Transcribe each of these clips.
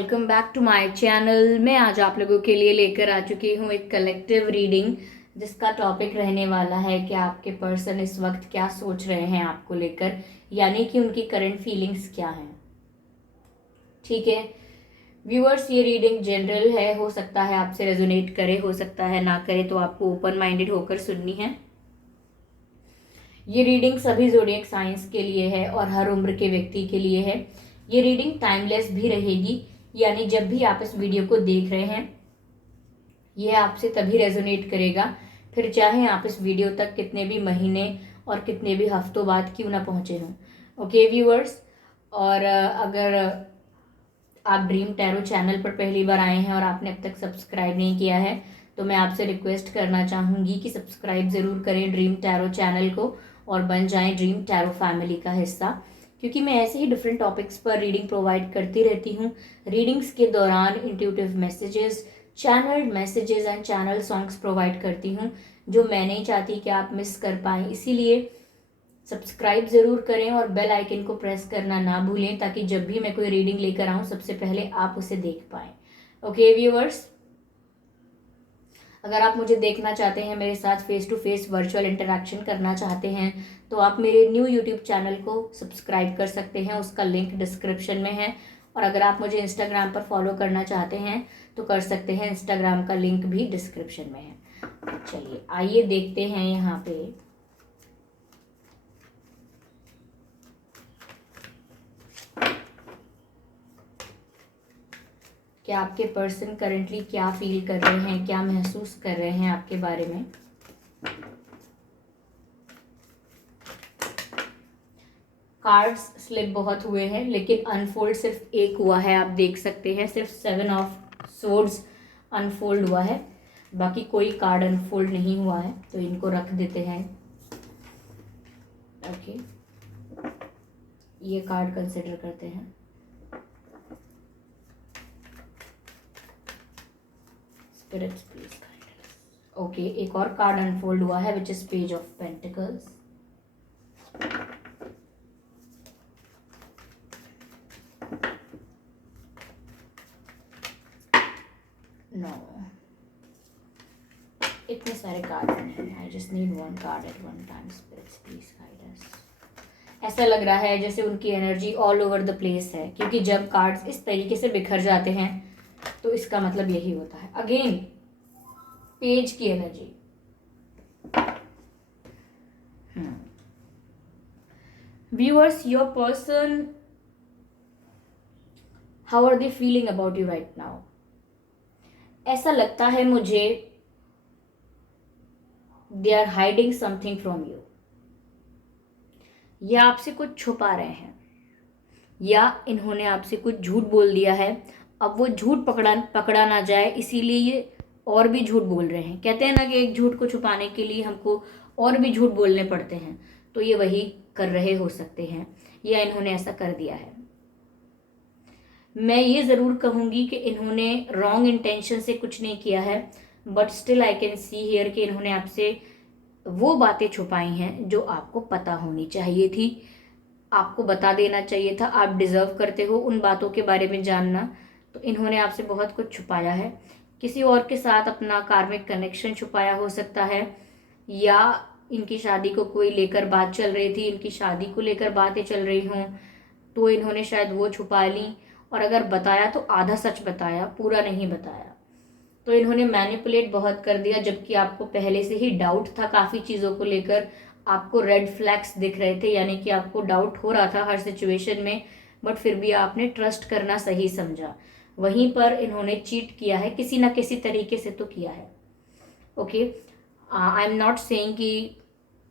Welcome back to my channel. मैं आज आप लोगों के लिए लेकर आ चुकी हूँ एक कलेक्टिव रीडिंग, जिसका टॉपिक रहने वाला है कि आपके पर्सन इस वक्त क्या सोच रहे हैं आपको लेकर, यानी कि उनकी करंट फीलिंग्स क्या हैं। ठीक है व्यूअर्स, ये रीडिंग जनरल है, हो सकता है आपसे रेजोनेट करे, हो सकता है ना करे, तो आपको ओपन माइंडेड होकर सुननी है। ये रीडिंग सभी ज़ोडिएक साइंस के लिए है और हर उम्र के व्यक्ति के लिए है। ये रीडिंग टाइमलेस भी रहेगी, यानी जब भी आप इस वीडियो को देख रहे हैं ये आपसे तभी रेजोनेट करेगा, फिर चाहे आप इस वीडियो तक कितने भी महीने और कितने भी हफ्तों बाद क्यों ना पहुंचे हों। ओके व्यूअर्स, और अगर आप ड्रीम टैरो चैनल पर पहली बार आए हैं और आपने अब तक सब्सक्राइब नहीं किया है तो मैं आपसे रिक्वेस्ट करना चाहूँगी कि सब्सक्राइब ज़रूर करें ड्रीम टैरो चैनल को और बन जाएं ड्रीम टैरो फैमिली का हिस्सा, क्योंकि मैं ऐसे ही डिफरेंट टॉपिक्स पर रीडिंग प्रोवाइड करती रहती हूँ। रीडिंग्स के दौरान intuitive messages, channelled messages and channel songs provide करती हूँ जो मैं नहीं चाहती कि आप मिस कर पाएँ। इसीलिए सब्सक्राइब ज़रूर करें और बेल आइकन को प्रेस करना ना भूलें, ताकि जब भी मैं कोई रीडिंग लेकर आऊँ सबसे पहले आप उसे देख पाएँ। ओके व्यूअर्स, अगर आप मुझे देखना चाहते हैं, मेरे साथ face to face virtual interaction करना चाहते हैं, तो आप मेरे न्यू यूट्यूब चैनल को सब्सक्राइब कर सकते हैं, उसका लिंक डिस्क्रिप्शन में है। और अगर आप मुझे इंस्टाग्राम पर फॉलो करना चाहते हैं तो कर सकते हैं, इंस्टाग्राम का लिंक भी डिस्क्रिप्शन में है। चलिए आइए देखते हैं यहाँ पे कि आपके पर्सन करंटली क्या फील कर रहे हैं, क्या महसूस कर रहे हैं आपके बारे में। कार्ड्स स्लिप बहुत हुए हैं, लेकिन अनफोल्ड सिर्फ एक हुआ है, आप देख सकते हैं सिर्फ 7 ऑफ सोर्ड्स अनफोल्ड हुआ है, बाकी कोई कार्ड अनफोल्ड नहीं हुआ है, तो इनको रख देते हैं। ओके, ये कार्ड कंसिडर करते हैं। Spirits please guide us. Okay, एक और कार्ड अनफोल्ड हुआ है which is page of pentacles. No, इतने सारे कार्ड नहीं, I just need one card at one time. Spirits please guide us. ऐसा लग रहा है जैसे उनकी energy all over the place है, क्योंकि जब कार्ड्स इस तरीके से बिखर जाते हैं तो इसका मतलब यही होता है। अगेन पेज की energy. Viewers, your person, how are they feeling about you right now? ऐसा लगता है मुझे they are hiding something from you, या आपसे कुछ छुपा रहे हैं, या इन्होंने आपसे कुछ झूठ बोल दिया है। अब वो झूठ पकड़ा ना जाए इसीलिए ये और भी झूठ बोल रहे हैं। कहते हैं ना कि एक झूठ को छुपाने के लिए हमको और भी झूठ बोलने पड़ते हैं, तो ये वही कर रहे हो सकते हैं, या इन्होंने ऐसा कर दिया है। मैं ये ज़रूर कहूँगी कि इन्होंने रॉन्ग इंटेंशन से कुछ नहीं किया है, but still I can see here कि इन्होंने आपसे वो बातें छुपाई हैं जो आपको पता होनी चाहिए थी, आपको बता देना चाहिए था। आप डिज़र्व करते हो उन बातों के बारे में जानना, तो इन्होंने आपसे बहुत कुछ छुपाया है। किसी और के साथ अपना कार्मिक कनेक्शन छुपाया हो सकता है, या इनकी शादी को कोई लेकर बात चल रही थी, इनकी शादी को लेकर बातें चल रही हों, तो इन्होंने शायद वो छुपा ली, और अगर बताया तो आधा सच बताया, पूरा नहीं बताया। तो इन्होंने मैनिपुलेट बहुत कर दिया, जबकि आपको पहले से ही डाउट था काफ़ी चीज़ों को लेकर, आपको रेड फ्लैग्स दिख रहे थे, यानी कि आपको डाउट हो रहा था हर सिचुएशन में, बट फिर भी आपने ट्रस्ट करना सही समझा। वहीं पर इन्होंने चीट किया है, किसी ना किसी तरीके से तो किया है। Okay, I am not saying कि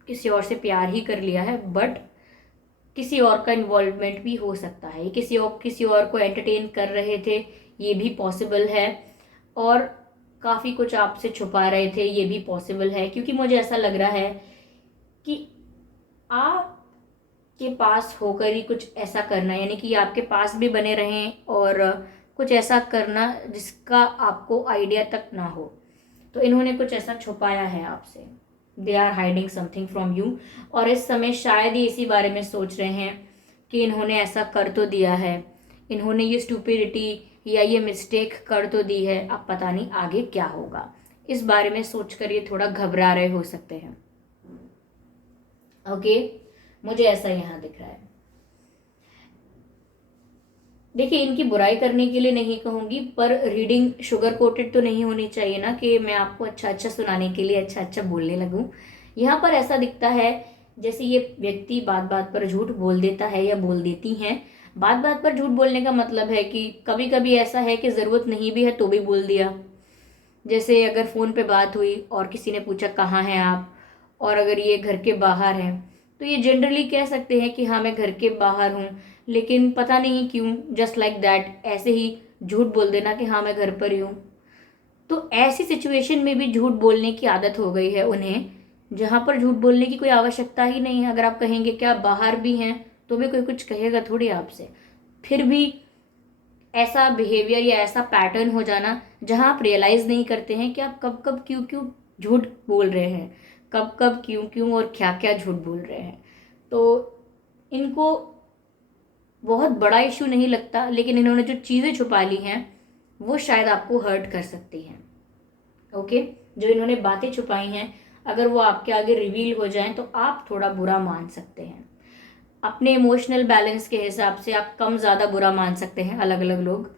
किसी और से प्यार ही कर लिया है, बट किसी और का इन्वॉल्वमेंट भी हो सकता है, किसी और को एंटरटेन कर रहे थे, ये भी पॉसिबल है, और काफ़ी कुछ आपसे छुपा रहे थे, ये भी पॉसिबल है। क्योंकि मुझे ऐसा लग रहा है कि आपके पास होकर ही कुछ ऐसा करना, यानी कि आपके पास भी बने रहें और कुछ ऐसा करना जिसका आपको आइडिया तक ना हो, तो इन्होंने कुछ ऐसा छुपाया है आपसे। They are hiding something from you, और इस समय शायद ही इसी बारे में सोच रहे हैं कि इन्होंने ऐसा कर तो दिया है, इन्होंने ये स्टूपिडिटी या ये मिस्टेक कर तो दी है, अब पता नहीं आगे क्या होगा, इस बारे में सोचकर ये थोड़ा घबरा रहे हो सकते हैं। ओके, मुझे ऐसा यहाँ दिख रहा है। देखिए, इनकी बुराई करने के लिए नहीं कहूंगी, पर रीडिंग शुगर कोटेड तो नहीं होनी चाहिए ना कि मैं आपको अच्छा अच्छा सुनाने के लिए अच्छा अच्छा बोलने लगूं। यहाँ पर ऐसा दिखता है जैसे ये व्यक्ति बात बात पर झूठ बोल देता है या बोल देती हैं। बात बात पर झूठ बोलने का मतलब है कि कभी कभी ऐसा है कि ज़रूरत नहीं भी है तो भी बोल दिया। जैसे अगर फ़ोन पे बात हुई और किसी ने पूछा कहाँ हैं आप, और अगर ये घर के बाहर हैं, तो ये जनरली कह सकते हैं कि हाँ मैं घर के बाहर हूँ, लेकिन पता नहीं क्यों जस्ट लाइक दैट ऐसे ही झूठ बोल देना कि हाँ मैं घर पर ही हूँ। तो ऐसी सिचुएशन में भी झूठ बोलने की आदत हो गई है उन्हें, जहाँ पर झूठ बोलने की कोई आवश्यकता ही नहीं है। अगर आप कहेंगे कि आप बाहर भी हैं तो भी कोई कुछ कहेगा थोड़ी आपसे। फिर भी ऐसा बिहेवियर या ऐसा पैटर्न हो जाना जहां आप रियलाइज नहीं करते हैं कि आप कब कब क्यों क्यों झूठ बोल रहे हैं, कब कब क्यों क्यों और क्या क्या झूठ बोल रहे हैं। तो इनको बहुत बड़ा इशू नहीं लगता, लेकिन इन्होंने जो चीज़ें छुपा ली हैं वो शायद आपको हर्ट कर सकती हैं। ओके, जो इन्होंने बातें छुपाई हैं अगर वो आपके आगे रिवील हो जाएं तो आप थोड़ा बुरा मान सकते हैं। अपने इमोशनल बैलेंस के हिसाब से आप कम ज़्यादा बुरा मान सकते हैं, अलग अलग लोग।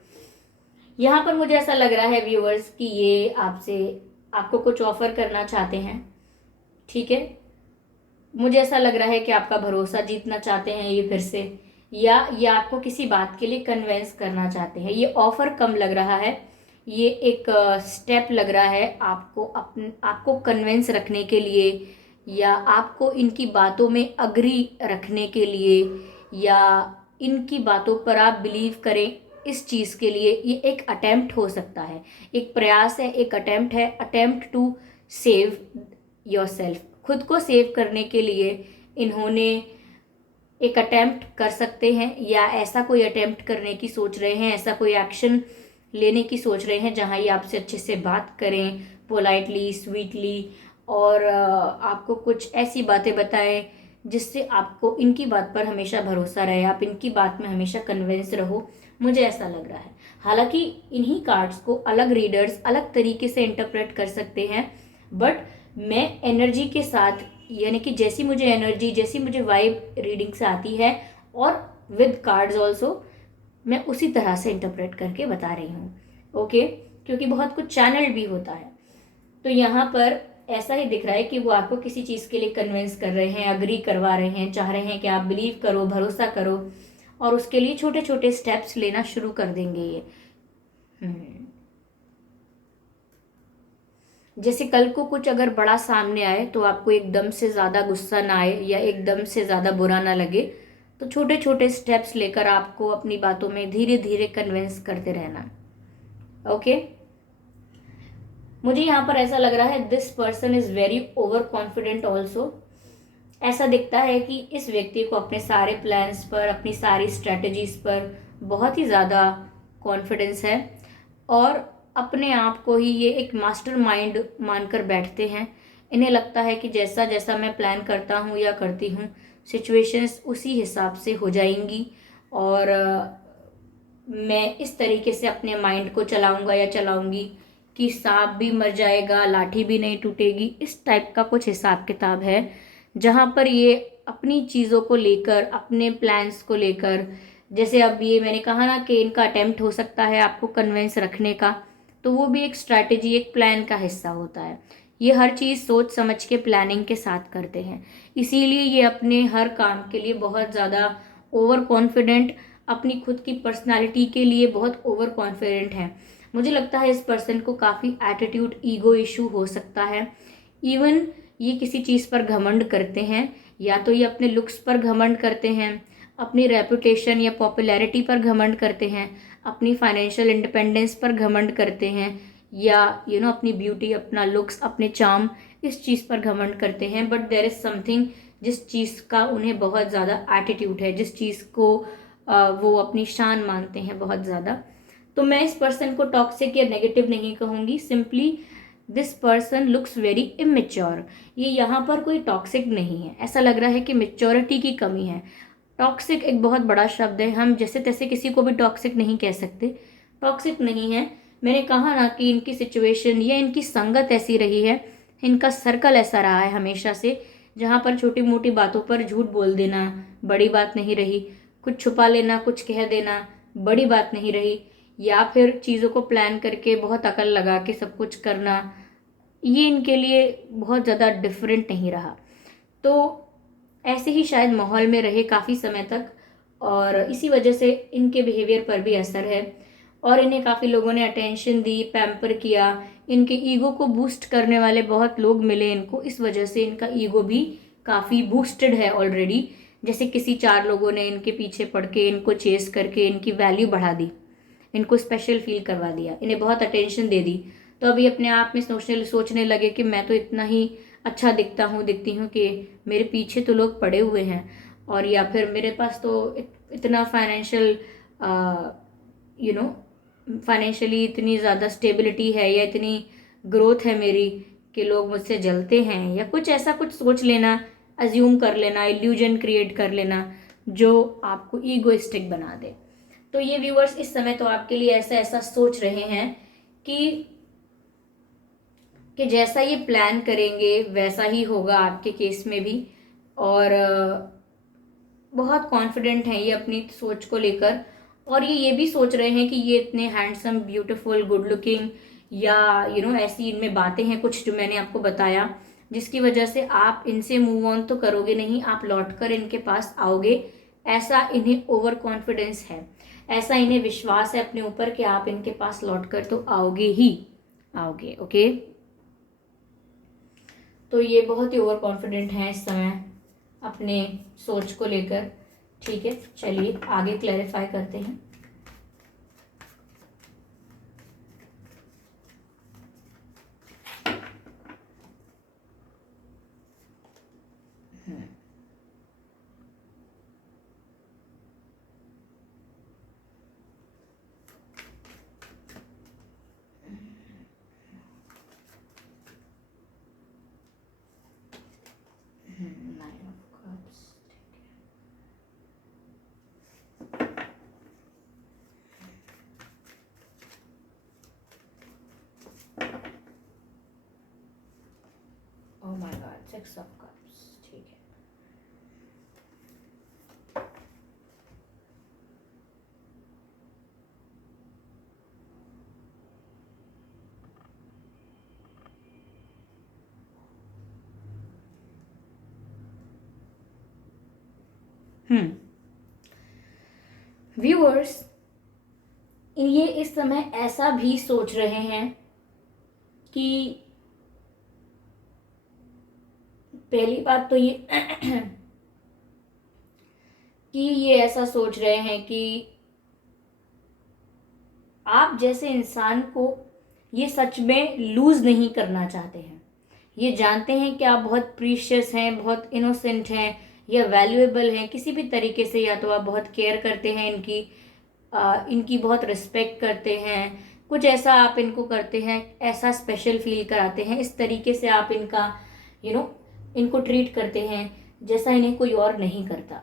यहाँ पर मुझे ऐसा लग रहा है व्यूअर्स कि ये आपको कुछ ऑफर करना चाहते हैं। ठीक है, मुझे ऐसा लग रहा है कि आपका भरोसा जीतना चाहते हैं ये फिर से, या ये आपको किसी बात के लिए कन्वेंस करना चाहते हैं। ये ऑफर कम लग रहा है, ये एक स्टेप लग रहा है आपको कन्वेंस रखने के लिए, या आपको इनकी बातों में अग्री रखने के लिए, या इनकी बातों पर आप बिलीव करें इस चीज़ के लिए। ये एक अटेम्प्ट हो सकता है, एक प्रयास है, एक अटेम्प्ट है, attempt to save yourself. खुद को सेव करने के लिए इन्होंने एक अटेम्प्ट कर सकते हैं, या ऐसा कोई अटेम्प्ट करने की सोच रहे हैं, ऐसा कोई एक्शन लेने की सोच रहे हैं जहां ये आपसे अच्छे से बात करें, पोलाइटली, स्वीटली, और आपको कुछ ऐसी बातें बताएं जिससे आपको इनकी बात पर हमेशा भरोसा रहे, आप इनकी बात में हमेशा कन्विंस रहो। मुझे ऐसा लग रहा है। हालांकि इन्हीं कार्ड्स को अलग रीडर्स अलग तरीके से इंटरप्रेट कर सकते हैं, बट मैं एनर्जी के साथ, यानी कि जैसी मुझे एनर्जी, जैसी मुझे वाइब रीडिंग से आती है और विद कार्ड्स ऑल्सो, मैं उसी तरह से इंटरप्रेट करके बता रही हूँ। ओके, क्योंकि बहुत कुछ चैनल भी होता है। तो यहाँ पर ऐसा ही दिख रहा है कि वो आपको किसी चीज़ के लिए कन्विंस कर रहे हैं, अग्री करवा रहे हैं, चाह रहे हैं कि आप बिलीव करो, भरोसा करो, और उसके लिए छोटे छोटे स्टेप्स लेना शुरू कर देंगे ये। जैसे कल को कुछ अगर बड़ा सामने आए तो आपको एकदम से ज़्यादा गुस्सा ना आए या एकदम से ज़्यादा बुरा ना लगे, तो छोटे छोटे स्टेप्स लेकर आपको अपनी बातों में धीरे धीरे कन्विंस करते रहना। ओके, मुझे यहाँ पर ऐसा लग रहा है this person is very over confident also. ऐसा दिखता है कि इस व्यक्ति को अपने सारे प्लान्स पर, अपनी सारी स्ट्रेटजीज पर बहुत ही ज़्यादा कॉन्फिडेंस है, और अपने आप को ही ये एक मास्टर माइंड मानकर बैठते हैं। इन्हें लगता है कि जैसा जैसा मैं प्लान करता हूँ या करती हूँ, सिचुएशंस उसी हिसाब से हो जाएंगी, और मैं इस तरीके से अपने माइंड को चलाऊंगा या चलाऊंगी कि सांप भी मर जाएगा, लाठी भी नहीं टूटेगी। इस टाइप का कुछ हिसाब किताब है, जहाँ पर ये अपनी चीज़ों को लेकर, अपने प्लान्स को लेकर, जैसे अब ये मैंने कहा ना कि इनका अटेम्प्ट हो सकता है आपको कन्विंस रखने का, तो वो भी एक स्ट्रैटेजी, एक प्लान का हिस्सा होता है। ये हर चीज़ सोच समझ के प्लानिंग के साथ करते हैं, इसीलिए ये अपने हर काम के लिए बहुत ज़्यादा ओवर कॉन्फिडेंट, अपनी खुद की पर्सनालिटी के लिए बहुत ओवर कॉन्फिडेंट है। मुझे लगता है इस पर्सन को काफ़ी एटीट्यूड, ईगो इशू हो सकता है। इवन ये किसी चीज़ पर घमंड करते हैं, या तो ये अपने लुक्स पर घमंड करते हैं, अपनी रेपुटेशन या पॉपुलैरिटी पर घमंड करते हैं, अपनी फाइनेंशियल इंडिपेंडेंस पर घमंड करते हैं, या अपनी ब्यूटी, अपना लुक्स, अपने चार्म, इस चीज़ पर घमंड करते हैं। बट देयर इज़ समथिंग जिस चीज़ का उन्हें बहुत ज़्यादा एटीट्यूड है, जिस चीज़ को वो अपनी शान मानते हैं बहुत ज़्यादा। तो मैं इस पर्सन को टॉक्सिक या नेगेटिव नहीं कहूँगी, simply this person looks very immature. ये यहाँ पर कोई टॉक्सिक नहीं है, ऐसा लग रहा है कि मेच्योरिटी की कमी है। टॉक्सिक एक बहुत बड़ा शब्द है, हम जैसे तैसे किसी को भी टॉक्सिक नहीं कह सकते, टॉक्सिक नहीं है। मैंने कहा ना कि इनकी सिचुएशन या इनकी संगत ऐसी रही है, इनका सर्कल ऐसा रहा है हमेशा से, जहाँ पर छोटी मोटी बातों पर झूठ बोल देना बड़ी बात नहीं रही, कुछ छुपा लेना, कुछ कह देना बड़ी बात नहीं रही, या फिर चीज़ों को प्लान करके बहुत अकल लगा के सब कुछ करना, ये इनके लिए बहुत ज़्यादा डिफरेंट नहीं रहा। तो ऐसे ही शायद माहौल में रहे काफ़ी समय तक, और इसी वजह से इनके बिहेवियर पर भी असर है, और इन्हें काफ़ी लोगों ने अटेंशन दी, पैम्पर किया, इनके ईगो को बूस्ट करने वाले बहुत लोग मिले इनको, इस वजह से इनका ईगो भी काफ़ी बूस्टेड है ऑलरेडी। जैसे किसी 4 लोगों ने इनके पीछे पड़ के, इनको चेस करके इनकी वैल्यू बढ़ा दी, इनको स्पेशल फील करवा दिया, इन्हें बहुत अटेंशन दे दी। तो अभी अपने आप में सोचने लगे कि मैं तो इतना ही अच्छा दिखती हूँ कि मेरे पीछे तो लोग पड़े हुए हैं, और या फिर मेरे पास तो इतना फाइनेंशियल फाइनेंशियली इतनी ज़्यादा स्टेबिलिटी है, या इतनी ग्रोथ है मेरी कि लोग मुझसे जलते हैं, या कुछ ऐसा कुछ सोच लेना, अज्यूम कर लेना, इल्यूजन क्रिएट कर लेना जो आपको ईगोइस्टिक बना दे। तो ये व्यूअर्स इस समय तो आपके लिए ऐसा ऐसा सोच रहे हैं कि जैसा ये प्लान करेंगे वैसा ही होगा आपके केस में भी, और बहुत कॉन्फिडेंट हैं ये अपनी सोच को लेकर, और ये भी सोच रहे हैं कि ये इतने हैंडसम, ब्यूटीफुल, गुड लुकिंग, या ऐसी इनमें बातें हैं कुछ जो मैंने आपको बताया, जिसकी वजह से आप इनसे मूव ऑन तो करोगे नहीं, आप लौटकर इनके पास आओगे। ऐसा इन्हें ओवर कॉन्फिडेंस है, ऐसा इन्हें विश्वास है अपने ऊपर कि आप इनके पास लौटकर तो आओगे ही आओगे। ओके, तो ये बहुत ही ओवर कॉन्फिडेंट हैं इस समय अपने सोच को लेकर। ठीक है, चलिए आगे क्लैरिफाई करते हैं। Nine of Cups, ठीक है। Oh my God, Six of Cups, ठीक है। व्यूअर्स, ये इस समय ऐसा भी सोच रहे हैं कि पहली बात तो ये कि ये ऐसा सोच रहे हैं कि आप जैसे इंसान को ये सच में लूज नहीं करना चाहते हैं। ये जानते हैं कि आप बहुत प्रीशियस हैं, बहुत इनोसेंट हैं, या वैल्यूएबल हैं किसी भी तरीके से, या तो आप बहुत केयर करते हैं इनकी बहुत रिस्पेक्ट करते हैं, कुछ ऐसा आप इनको करते हैं, ऐसा स्पेशल फील कराते हैं, इस तरीके से आप इनका इनको ट्रीट करते हैं जैसा इन्हें कोई और नहीं करता।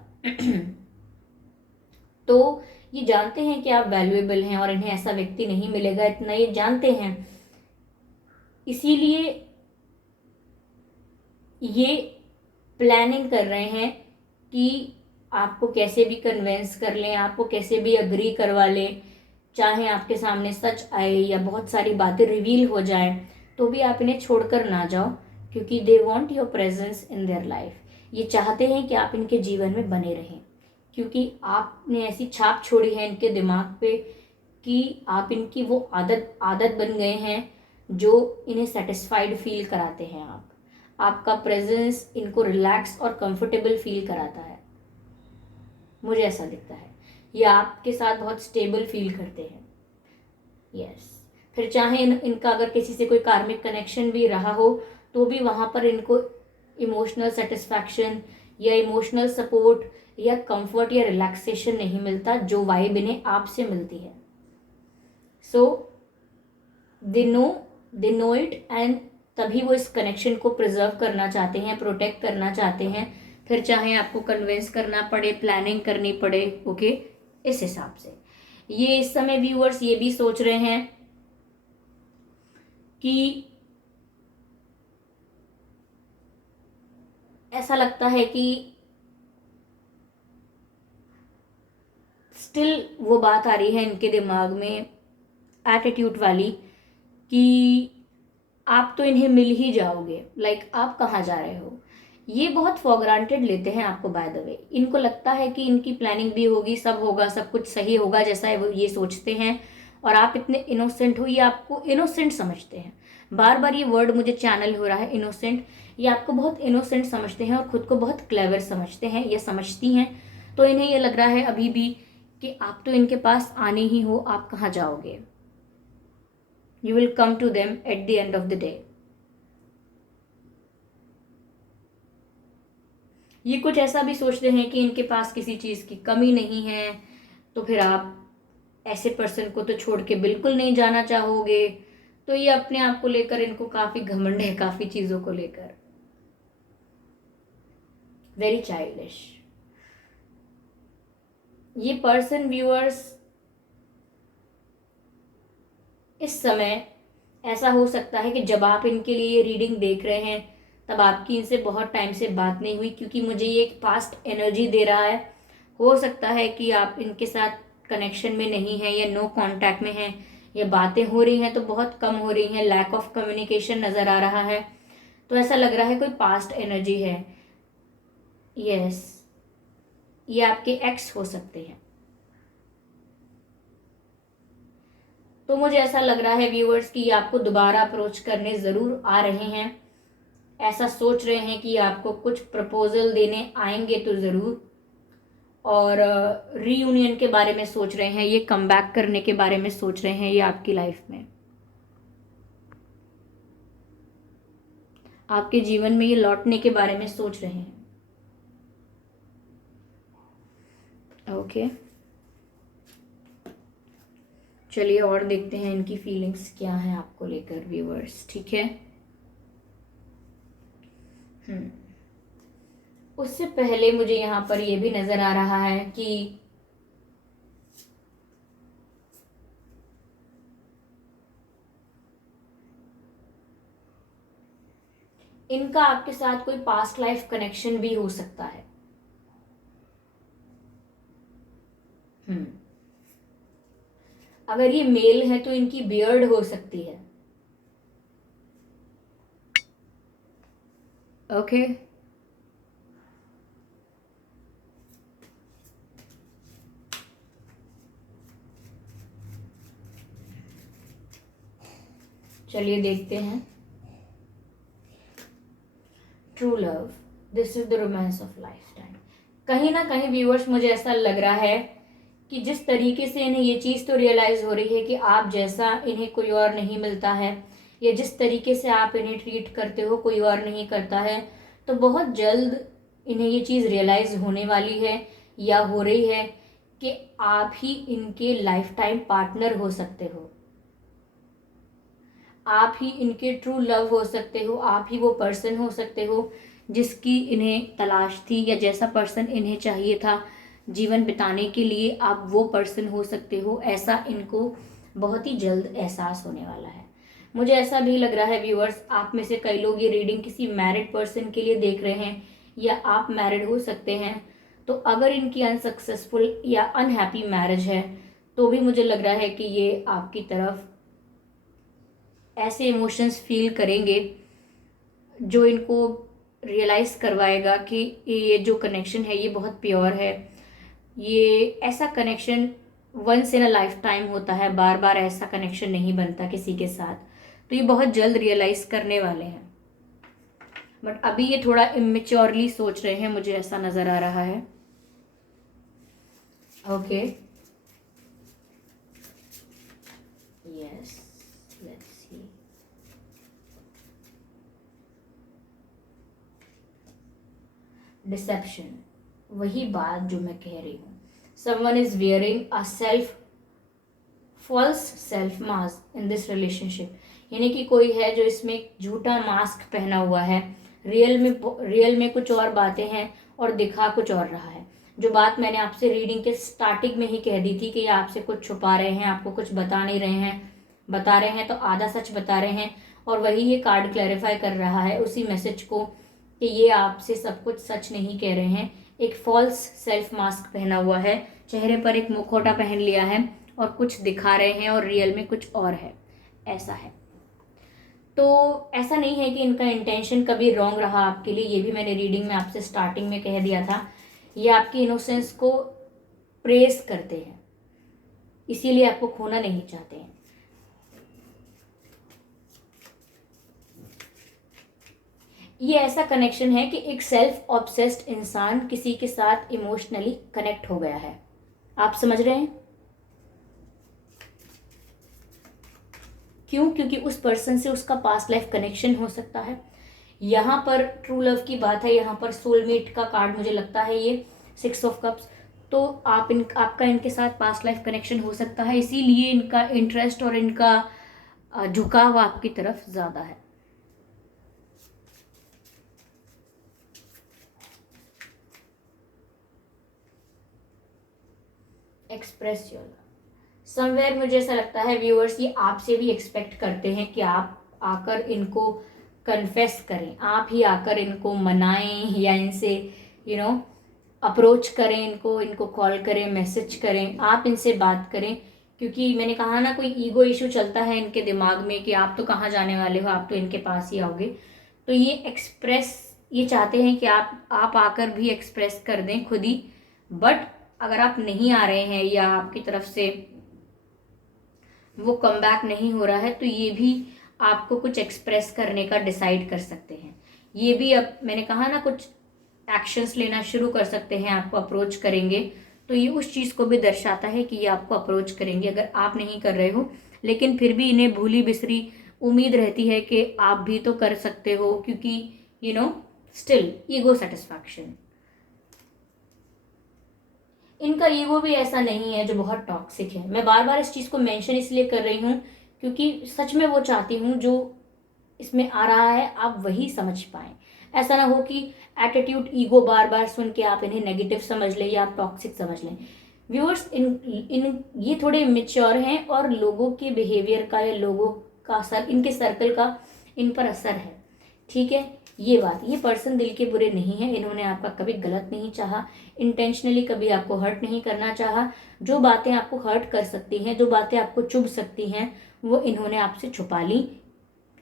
तो ये जानते हैं कि आप वैल्यूएबल हैं और इन्हें ऐसा व्यक्ति नहीं मिलेगा, इतना ये जानते हैं। इसीलिए ये प्लानिंग कर रहे हैं कि आपको कैसे भी कन्वेंस कर लें, आपको कैसे भी अग्री करवा लें, चाहे आपके सामने सच आए या बहुत सारी बातें रिवील हो जाएं, तो भी आप इन्हें छोड़कर ना जाओ, क्योंकि they want your presence in their life. ये चाहते हैं कि आप इनके जीवन में बने रहें, क्योंकि आपने ऐसी छाप छोड़ी है इनके दिमाग पे कि आप इनकी वो आदत बन गए हैं जो इन्हें सेटिस्फाइड फील कराते हैं। आपका प्रेजेंस इनको रिलैक्स और कंफर्टेबल फील कराता है, मुझे ऐसा दिखता है। ये आपके साथ बहुत स्टेबल फील करते हैं। यस, फिर चाहे इनका अगर किसी से कोई कार्मिक कनेक्शन भी रहा हो, तो भी वहाँ पर इनको इमोशनल सेटिस्फैक्शन या इमोशनल सपोर्ट या कंफर्ट या रिलैक्सेशन नहीं मिलता जो वाइब इन्हें आपसे मिलती है। सो दे नो इट, एंड तभी वो इस कनेक्शन को प्रिजर्व करना चाहते हैं, प्रोटेक्ट करना चाहते हैं, फिर चाहे आपको कन्विंस करना पड़े, प्लानिंग करनी पड़े। ओके, इस हिसाब से ये इस समय व्यूअर्स ये भी सोच रहे हैं कि ऐसा लगता है कि स्टिल वो बात आ रही है इनके दिमाग में एटीट्यूड वाली कि आप तो इन्हें मिल ही जाओगे, लाइक आप कहाँ जा रहे हो। ये बहुत फॉर ग्रांटेड लेते हैं आपको, बाय द वे। इनको लगता है कि इनकी प्लानिंग भी होगी, सब होगा, सब कुछ सही होगा जैसा वो ये सोचते हैं, और आप इतने इनोसेंट हो, ये आपको इनोसेंट समझते हैं। बार बार ये वर्ड मुझे चैनल हो रहा है, इनोसेंट। ये आपको बहुत इनोसेंट समझते हैं और खुद को बहुत क्लेवर समझते हैं, ये समझती हैं। तो इन्हें ये लग रहा है अभी भी कि आप तो इनके पास आने ही हो, आप कहाँ जाओगे। You will come to them at the end of the day. ये कुछ ऐसा भी सोचते हैं कि इनके पास किसी चीज़ की कमी नहीं है, तो फिर आप ऐसे पर्सन को तो छोड़ के बिल्कुल नहीं जाना चाहोगे। तो ये अपने आप को लेकर इनको काफ़ी घमंड है, काफ़ी चीज़ों को लेकर। Very childish. ये पर्सन व्यूअर्स इस समय ऐसा हो सकता है कि जब आप इनके लिए ये रीडिंग देख रहे हैं तब आपकी इनसे बहुत टाइम से बात नहीं हुई, क्योंकि मुझे ये एक पास्ट एनर्जी दे रहा है। हो सकता है कि आप इनके साथ कनेक्शन में नहीं हैं या नो कांटेक्ट में हैं, या बातें हो रही हैं तो बहुत कम हो रही हैं, लैक ऑफ कम्युनिकेशन नज़र आ रहा है। तो ऐसा लग रहा है कोई पास्ट एनर्जी है। यस, ये आपके एक्स हो सकते हैं। तो मुझे ऐसा लग रहा है व्यूअर्स कि आपको दोबारा अप्रोच करने ज़रूर आ रहे हैं। ऐसा सोच रहे हैं कि आपको कुछ प्रपोजल देने आएंगे तो ज़रूर, और रीयूनियन के बारे में सोच रहे हैं, ये कम बैक करने के बारे में सोच रहे हैं, ये आपकी लाइफ में, आपके जीवन में ये लौटने के बारे में सोच रहे हैं। ओके, चलिए और देखते हैं इनकी फीलिंग्स क्या हैं आपको लेकर व्यूअर्स, ठीक है। उससे पहले मुझे यहाँ पर ये भी नज़र आ रहा है कि इनका आपके साथ कोई पास्ट लाइफ कनेक्शन भी हो सकता है। अगर ये मेल है तो इनकी बियर्ड हो सकती है। ओके, चलिए देखते हैं। True love, this is the romance of life time. कहीं ना कहीं व्यूअर्स मुझे ऐसा लग रहा है कि जिस तरीके से इन्हें ये चीज़ तो रियलाइज़ हो रही है कि आप जैसा इन्हें कोई और नहीं मिलता है, या जिस तरीके से आप इन्हें ट्रीट करते हो कोई और नहीं करता है, तो बहुत जल्द इन्हें ये चीज़ रियलाइज़ होने वाली है या हो रही है कि आप ही इनके लाइफ टाइम पार्टनर हो सकते हो, आप ही इनके ट्रू लव हो सकते हो, आप ही वो पर्सन हो सकते हो जिसकी इन्हें तलाश थी, या जैसा पर्सन इन्हें चाहिए था जीवन बिताने के लिए, आप वो पर्सन हो सकते हो। ऐसा इनको बहुत ही जल्द एहसास होने वाला है। मुझे ऐसा भी लग रहा है व्यूअर्स, आप में से कई लोग ये रीडिंग किसी मैरिड पर्सन के लिए देख रहे हैं, या आप मैरिड हो सकते हैं। तो अगर इनकी अनसक्सेसफुल या अनहैप्पी मैरिज है तो भी मुझे लग रहा है कि ये आपकी तरफ ऐसे इमोशंस फील करेंगे जो इनको रियलाइज़ करवाएगा कि ये जो कनेक्शन है ये बहुत प्योर है। ये ऐसा connection once in a lifetime होता है, बार बार ऐसा कनेक्शन नहीं बनता किसी के साथ। तो ये बहुत जल्द रियलाइज़ करने वाले हैं, बट अभी ये थोड़ा इमेच्योरली सोच रहे हैं, मुझे ऐसा नज़र आ रहा है। Okay, yes, let's see. Deception, वही बात जो मैं कह रही हूँ। Someone is wearing a false self mask in this relationship, यानी कि कोई है जो इसमें एक झूठा मास्क पहना हुआ है। रियल में कुछ और बातें हैं और दिखा कुछ और रहा है। जो बात मैंने आपसे रीडिंग के स्टार्टिंग में ही कह दी थी कि ये आपसे कुछ छुपा रहे हैं, आपको कुछ बता नहीं रहे हैं, बता रहे हैं तो आधा सच बता रहे हैं, और वही ये कार्ड क्लैरिफाई कर रहा है उसी मैसेज को कि ये आपसे सब कुछ सच नहीं कह रहे हैं। एक फॉल्स सेल्फ मास्क पहना हुआ है, चेहरे पर एक मुखौटा पहन लिया है और कुछ दिखा रहे हैं और रियल में कुछ और है, ऐसा है। तो ऐसा नहीं है कि इनका इंटेंशन कभी रॉन्ग रहा आपके लिए, ये भी मैंने रीडिंग में आपसे स्टार्टिंग में कह दिया था। ये आपकी इनोसेंस को प्रेस करते हैं, इसीलिए आपको खोना नहीं चाहते हैं। ये ऐसा कनेक्शन है कि एक सेल्फ ऑब्सेस्ड इंसान किसी के साथ इमोशनली कनेक्ट हो गया है। आप समझ रहे हैं क्यों? क्योंकि उस पर्सन से उसका पास्ट लाइफ कनेक्शन हो सकता है। यहाँ पर ट्रू लव की बात है, यहाँ पर सोलमेट का कार्ड मुझे लगता है ये 6 ऑफ कप्स। तो आपका इनके साथ पास्ट लाइफ कनेक्शन हो सकता है, इसीलिए इनका इंटरेस्ट और इनका झुकाव आपकी तरफ ज़्यादा है। Express your love. समवेयर मुझे ऐसा लगता है व्यूअर्स, ये आपसे भी एक्सपेक्ट करते हैं कि आप आकर इनको कन्फेस करें, आप ही आकर इनको मनाएं या इनसे अप्रोच करें, इनको कॉल करें, मैसेज करें, आप इनसे बात करें। क्योंकि मैंने कहा ना, कोई ईगो इशू चलता है इनके दिमाग में कि आप तो कहाँ जाने वाले हो, आप तो इनके पास ही आओगे। तो ये चाहते हैं कि आप आकर भी एक्सप्रेस कर दें खुद ही। बट अगर आप नहीं आ रहे हैं या आपकी तरफ से वो कम बैक नहीं हो रहा है, तो ये भी आपको कुछ एक्सप्रेस करने का डिसाइड कर सकते हैं। ये भी, अब मैंने कहा ना, कुछ एक्शंस लेना शुरू कर सकते हैं, आपको अप्रोच करेंगे। तो ये उस चीज़ को भी दर्शाता है कि ये आपको अप्रोच करेंगे अगर आप नहीं कर रहे हो। लेकिन फिर भी इन्हें भूली बिसरी उम्मीद रहती है कि आप भी तो कर सकते हो, क्योंकि स्टिल ईगो सेटिस्फैक्शन। इनका ईगो भी ऐसा नहीं है जो बहुत टॉक्सिक है। मैं बार बार इस चीज़ को मेंशन इसलिए कर रही हूँ क्योंकि सच में वो चाहती हूँ जो इसमें आ रहा है आप वही समझ पाएं। ऐसा ना हो कि एटीट्यूड ईगो बार बार सुन के आप इन्हें नेगेटिव समझ लें या आप टॉक्सिक समझ लें। व्यूअर्स, इन ये थोड़े मिच्योर हैं और लोगों के बिहेवियर का या लोगों का इनके सर्कल का इन पर असर है। ठीक है, ये पर्सन दिल के बुरे नहीं है, इन्होंने आपका कभी गलत नहीं चाहा, इंटेंशनली कभी आपको हर्ट नहीं करना चाहा। जो बातें आपको हर्ट कर सकती हैं, जो बातें आपको चुभ सकती हैं, वो इन्होंने आपसे छुपा ली,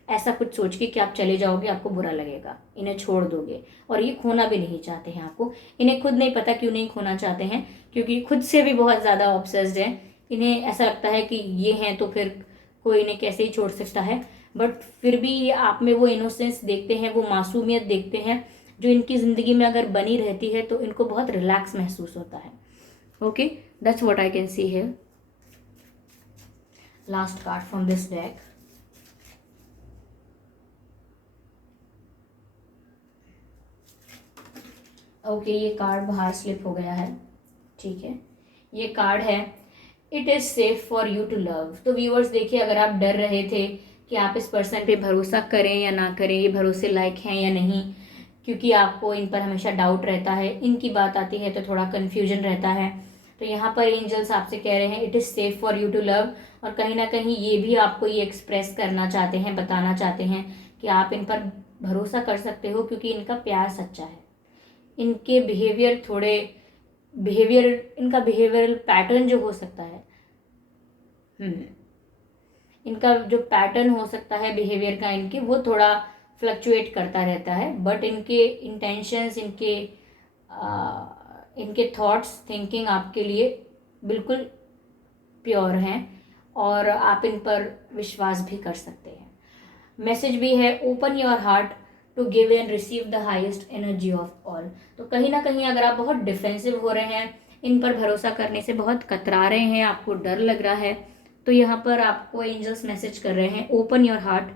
ऐसा कुछ सोच के कि आप चले जाओगे, आपको बुरा लगेगा, इन्हें छोड़ दोगे। और ये खोना भी नहीं चाहते हैं आपको। इन्हें खुद नहीं पता क्यों नहीं खोना चाहते हैं, क्योंकि खुद से भी बहुत ज़्यादा ऑब्सेस्ड है। इन्हें ऐसा लगता है कि ये हैं तो फिर कोई इन्हें कैसे ही छोड़ सकता है। बट फिर भी ये आप में वो इनोसेंस देखते हैं, वो मासूमियत देखते हैं जो इनकी ज़िंदगी में अगर बनी रहती है तो इनको बहुत रिलैक्स महसूस होता है। Okay, that's what I can see here. Last card from this deck. Okay, ये कार्ड बाहर स्लिप हो गया है। ठीक है, ये कार्ड है it is safe for you to love. तो व्यूअर्स देखिए, अगर आप डर रहे थे कि आप इस पर्सन पे भरोसा करें या ना करें, ये भरोसे लायक हैं या नहीं, क्योंकि आपको इन पर हमेशा डाउट रहता है, इनकी बात आती है तो थोड़ा कन्फ्यूजन रहता है, तो यहाँ पर एंजल्स आपसे कह रहे हैं it is safe for you to love. और कहीं ना कहीं ये भी आपको ये एक्सप्रेस करना चाहते हैं, बताना चाहते हैं कि आप इन पर भरोसा कर सकते हो, क्योंकि इनका प्यार सच्चा है। इनके इनका बिहेवियरल पैटर्न जो हो सकता है, इनका जो पैटर्न हो सकता है बिहेवियर का, इनके वो थोड़ा फ्लक्चुएट करता रहता है। बट इनके इंटेंशंस, इनके थॉट्स, थिंकिंग आपके लिए बिल्कुल प्योर हैं और आप इन पर विश्वास भी कर सकते हैं। मैसेज भी है open your heart to give and receive the highest energy of all. तो कहीं ना कहीं अगर आप बहुत डिफेंसिव हो रहे हैं, इन पर भरोसा करने से बहुत कतरा रहे हैं, आपको डर लग रहा है, तो यहाँ पर आपको एंजल्स मैसेज कर रहे हैं ओपन योर हार्ट।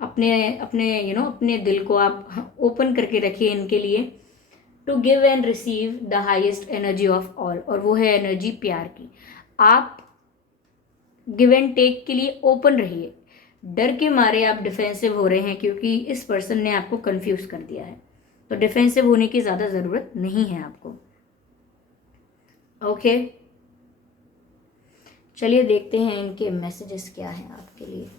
अपने अपने अपने दिल को आप ओपन करके रखिए इनके लिए। To give and receive the highest energy of all, और वो है एनर्जी प्यार की। आप गिव एंड टेक के लिए ओपन रहिए। डर के मारे आप डिफेंसिव हो रहे हैं क्योंकि इस पर्सन ने आपको कंफ्यूज कर दिया है, तो डिफेंसिव होने की ज़्यादा ज़रूरत नहीं है आपको। ओके, चलिए देखते हैं इनके मैसेजेस क्या हैं आपके लिए।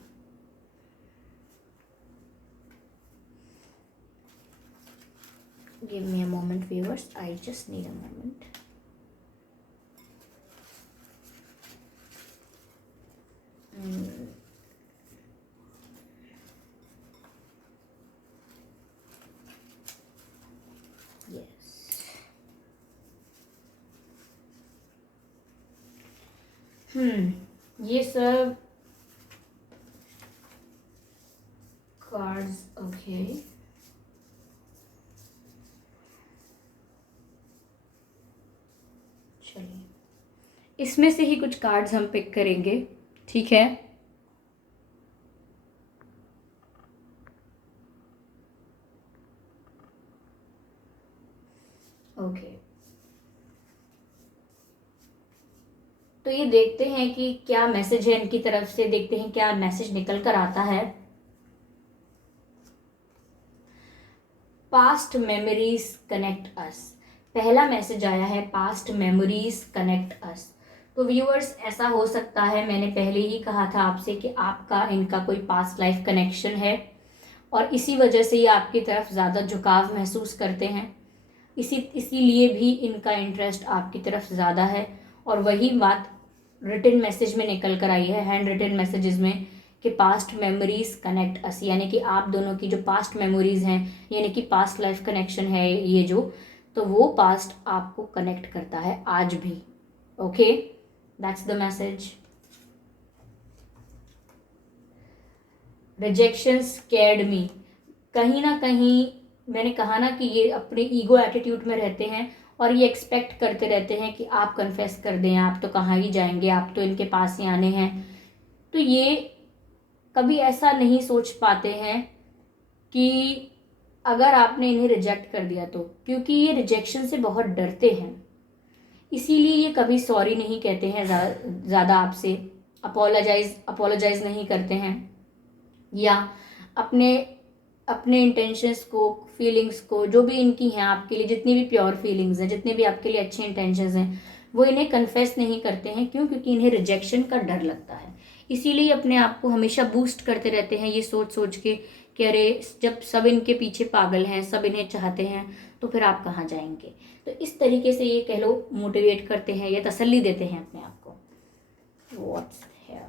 Give me a moment viewers, I just need a moment. ये सब कार्ड्स, ओके, चलिए इसमें से ही कुछ कार्ड्स हम पिक करेंगे, ठीक है। ओके, तो ये देखते हैं कि क्या मैसेज है इनकी तरफ से, देखते हैं क्या मैसेज निकल कर आता है। पास्ट मेमोरीज कनेक्ट अस, पहला मैसेज आया है, पास्ट मेमोरीज कनेक्ट अस। तो व्यूअर्स ऐसा हो सकता है, मैंने पहले ही कहा था आपसे कि आपका इनका कोई पास्ट लाइफ कनेक्शन है और इसी वजह से ये आपकी तरफ ज़्यादा झुकाव महसूस करते हैं, इसीलिए भी इनका इंटरेस्ट आपकी तरफ ज़्यादा है। और वही बात रिटन मैसेज में निकल कर आई है, हैंड रिटन मैसेजेस में, कि पास्ट मेमोरीज कनेक्ट अस, यानी कि आप दोनों की जो पास्ट मेमोरीज हैं, यानी कि पास्ट लाइफ कनेक्शन है ये जो, तो वो पास्ट आपको कनेक्ट करता है आज भी। Okay, that's the message. Rejection scared me, कहीं ना कहीं मैंने कहा ना कि ये अपने ईगो एटीट्यूड में रहते हैं और ये एक्सपेक्ट करते रहते हैं कि आप कन्फेस कर दें, आप तो कहाँ ही जाएंगे, आप तो इनके पास ही आने हैं। तो ये कभी ऐसा नहीं सोच पाते हैं कि अगर आपने इन्हें रिजेक्ट कर दिया तो, क्योंकि ये रिजेक्शन से बहुत डरते हैं, इसीलिए ये कभी सॉरी नहीं कहते हैं ज़्यादा आपसे, अपोलोजाइज नहीं करते हैं, या अपने अपने इंटेंशंस को, फीलिंग्स को, जो भी इनकी हैं आपके लिए, जितनी भी प्योर फीलिंग्स हैं, जितने भी आपके लिए अच्छे इंटेंशंस हैं, वो इन्हें कन्फेस नहीं करते हैं। क्यों? क्योंकि इन्हें रिजेक्शन का डर लगता है, इसीलिए अपने आप को हमेशा बूस्ट करते रहते हैं ये सोच सोच के कि अरे जब सब इनके पीछे पागल हैं, सब इन्हें चाहते हैं, तो फिर आप कहाँ जाएंगे। तो इस तरीके से ये कह लो मोटिवेट करते हैं या तसल्ली देते हैं अपने आप को। व्हाट्स हियर,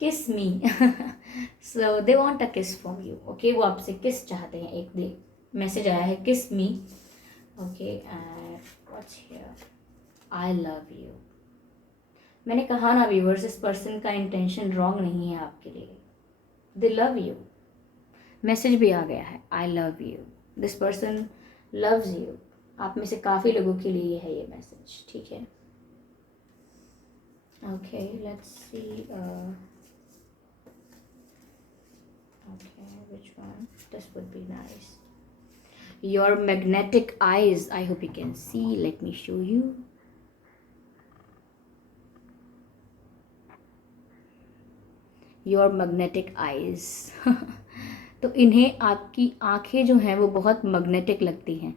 किस मी सो दे वांट अ किस फ्रॉम यू। ओके, वो आपसे किस चाहते हैं, एक दे मैसेज आया है kiss me. Okay, what's here, I love you. मैंने कहा ना व्यूअर्स, इस पर्सन का इंटेंशन रॉन्ग नहीं है आपके लिए, दे लव यू। मैसेज भी आ गया है, आई love you, this person loves you. आप में से काफ़ी लोगों के लिए है ये मैसेज, ठीक है। Okay, let's see, okay, which one? This would be nice. Your magnetic eyes, I hope you can see, let me show you. Your magnetic eyes तो इन्हें आपकी आंखें जो हैं वो बहुत मैग्नेटिक लगती हैं,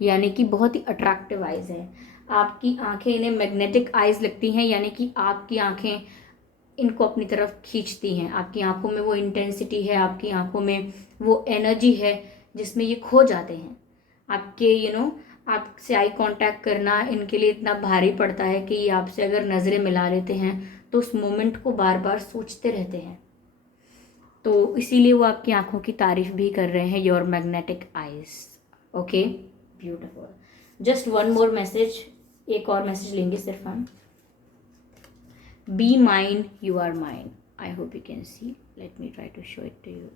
यानी कि बहुत ही अट्रैक्टिव आइज़ हैं आपकी आंखें, इन्हें मैग्नेटिक आइज़ लगती हैं, यानी कि आपकी आंखें इनको अपनी तरफ खींचती हैं। आपकी आंखों में वो इंटेंसिटी है, आपकी आंखों में वो एनर्जी है जिसमें ये खो जाते हैं। आपके आपसे आई कांटेक्ट करना इनके लिए इतना भारी पड़ता है कि ये आपसे अगर नज़रें मिला लेते हैं तो उस मोमेंट को बार बार सोचते रहते हैं। तो इसीलिए वो आपकी आंखों की तारीफ भी कर रहे हैं, your magnetic eyes. Okay, beautiful. Just one more message, एक और मैसेज लेंगे सिर्फ हम। Be mine, you are mine. I hope you can see, let me try to show it to you.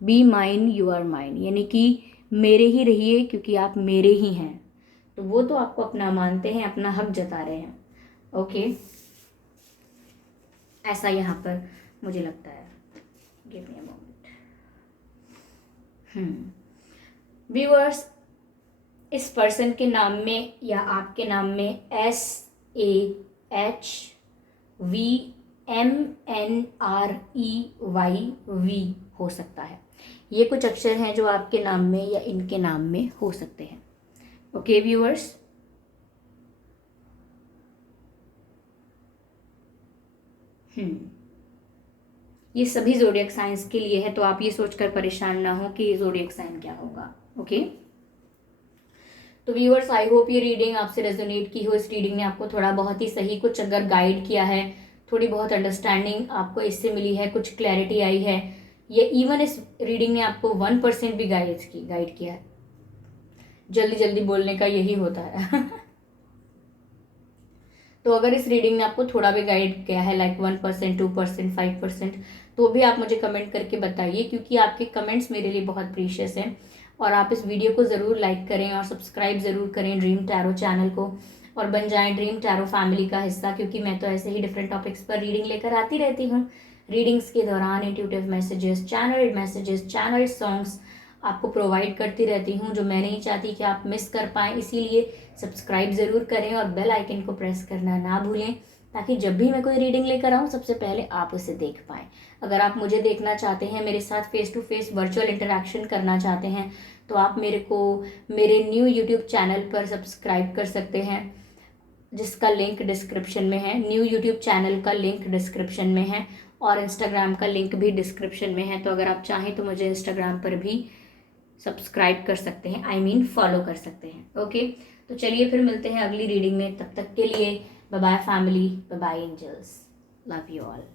Be mine, you are mine, यानी कि मेरे ही रहिए क्योंकि आप मेरे ही हैं। तो वो तो आपको अपना मानते हैं, अपना हक जता रहे हैं। ओके, ऐसा यहाँ पर मुझे लगता है। Give me a moment. Viewers, इस पर्सन के नाम में या आपके नाम में SAHVMNREYV हो सकता है। ये कुछ अक्षर हैं जो आपके नाम में या इनके नाम में हो सकते हैं। ओके व्यूअर्स, ये सभी ज़ोडिएक साइंस के लिए है, तो आप ये सोचकर परेशान ना हो कि ज़ोडिएक साइन क्या होगा। ओके, तो व्यूअर्स, आई होप ये रीडिंग आपसे रेजोनेट की हो। इस रीडिंग ने आपको थोड़ा बहुत ही सही कुछ अगर गाइड किया है, थोड़ी बहुत अंडरस्टैंडिंग आपको इससे मिली है, कुछ क्लैरिटी आई है, ये इवन इस रीडिंग ने आपको 1% भी गाइड किया है। जल्दी जल्दी बोलने का यही होता है तो अगर इस रीडिंग ने आपको थोड़ा भी गाइड किया है, लाइक 1%, 2%, 5%, तो भी आप मुझे कमेंट करके बताइए, क्योंकि आपके कमेंट्स मेरे लिए बहुत प्रीशियस हैं। और आप इस वीडियो को ज़रूर लाइक करें और सब्सक्राइब ज़रूर करें ड्रीम टैरो चैनल को, और बन जाएं ड्रीम टैरो फैमिली का हिस्सा, क्योंकि मैं तो ऐसे ही डिफरेंट टॉपिक्स पर रीडिंग लेकर आती रहती हूँ। रीडिंग्स के दौरान इंट्यूटिव मैसेजेस, चैनल सॉन्ग्स आपको प्रोवाइड करती रहती हूँ, जो मैं नहीं चाहती कि आप मिस कर पाएँ। इसीलिए सब्सक्राइब ज़रूर करें और बेल आइकन को प्रेस करना ना भूलें, ताकि जब भी मैं कोई रीडिंग लेकर आऊँ सबसे पहले आप उसे देख पाएँ। अगर आप मुझे देखना चाहते हैं, मेरे साथ face to face virtual interaction करना चाहते हैं, तो आप मेरे न्यू यूट्यूब चैनल पर सब्सक्राइब कर सकते हैं, जिसका लिंक डिस्क्रिप्शन में है। न्यू यूट्यूब चैनल का लिंक डिस्क्रिप्शन में है, और इंस्टाग्राम का लिंक भी डिस्क्रिप्शन में है। तो अगर आप चाहें तो मुझे इंस्टाग्राम पर भी सब्सक्राइब कर सकते हैं, फॉलो कर सकते हैं। ओके, तो चलिए फिर मिलते हैं अगली रीडिंग में। तब तक के लिए bye bye family, bye bye angels, love you all.